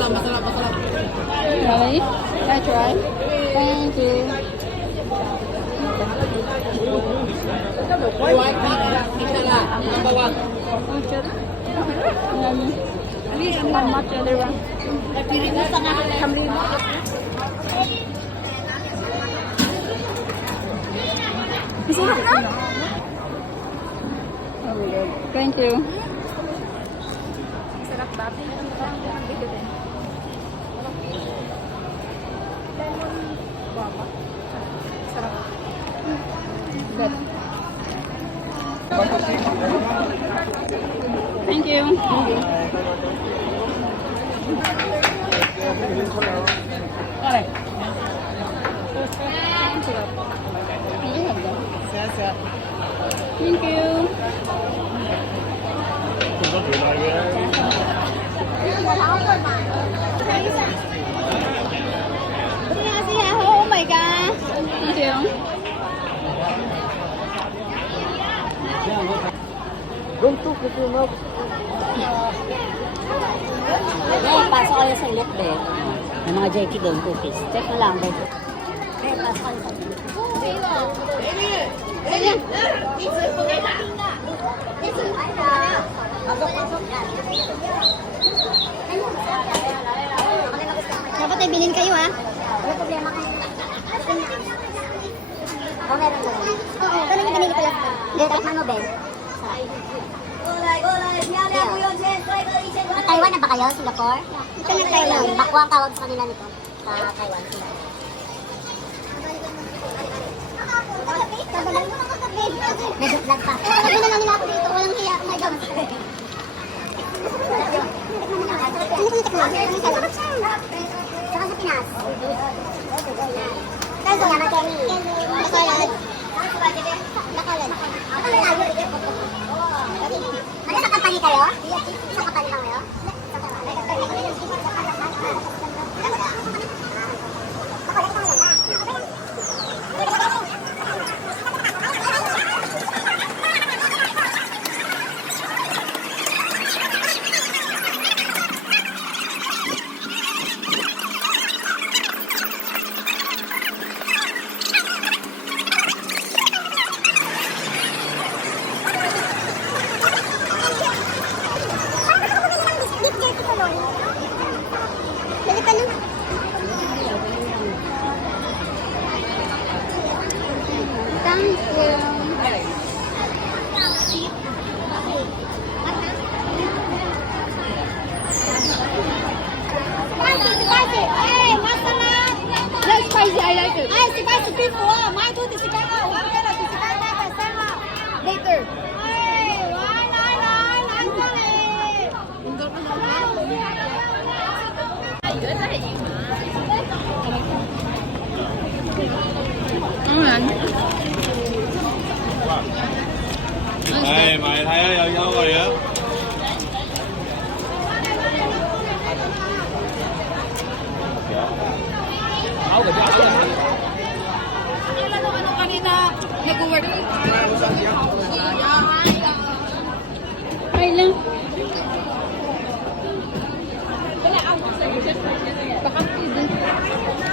Really? Can I try? Thank you. How much everyone? Is it hot now? Oh my god. Thank you. Sarap babi. Sarap. Good. Thank you. Thank you. Oh my god. Thank you. Pasok kayo sa ilit, be. May mga Jackie doon, cookies. Check mo lang, be. Be, pasok kayo sa ilit. Dapat ay bilhin kayo, ha? Wala problema kayo. O, meron ka lang. Oo, ganun yung binili ko lang. Check mo, be. Taiwan na ba kayo? Singapore? Ito yung Thailand. Bakwa ang tawag sa kanila nito. Sa Taiwan. Medyo vlog pa. Sabi na lang nila ako dito, walang hiya. Oh my God. Ano kung tikman? Saka sa Pinas. Kaso, Yaman Kenny. Bakalad. Bakalad. Ano sa company kayo? Sa company ba kayo? Balik ka na. Thank you. Spicy! Hey, masala! That's spicy. I like it. Ay, spicy beef! Wow, may tuti si Kaka! Huwag ka na! Si Kaka! Sama! Later. Ay, wala! Ang galing! Ano yan? Đây, mày thấy ở dấu rồi á. Ano kanina? Nag-work. Ay lang.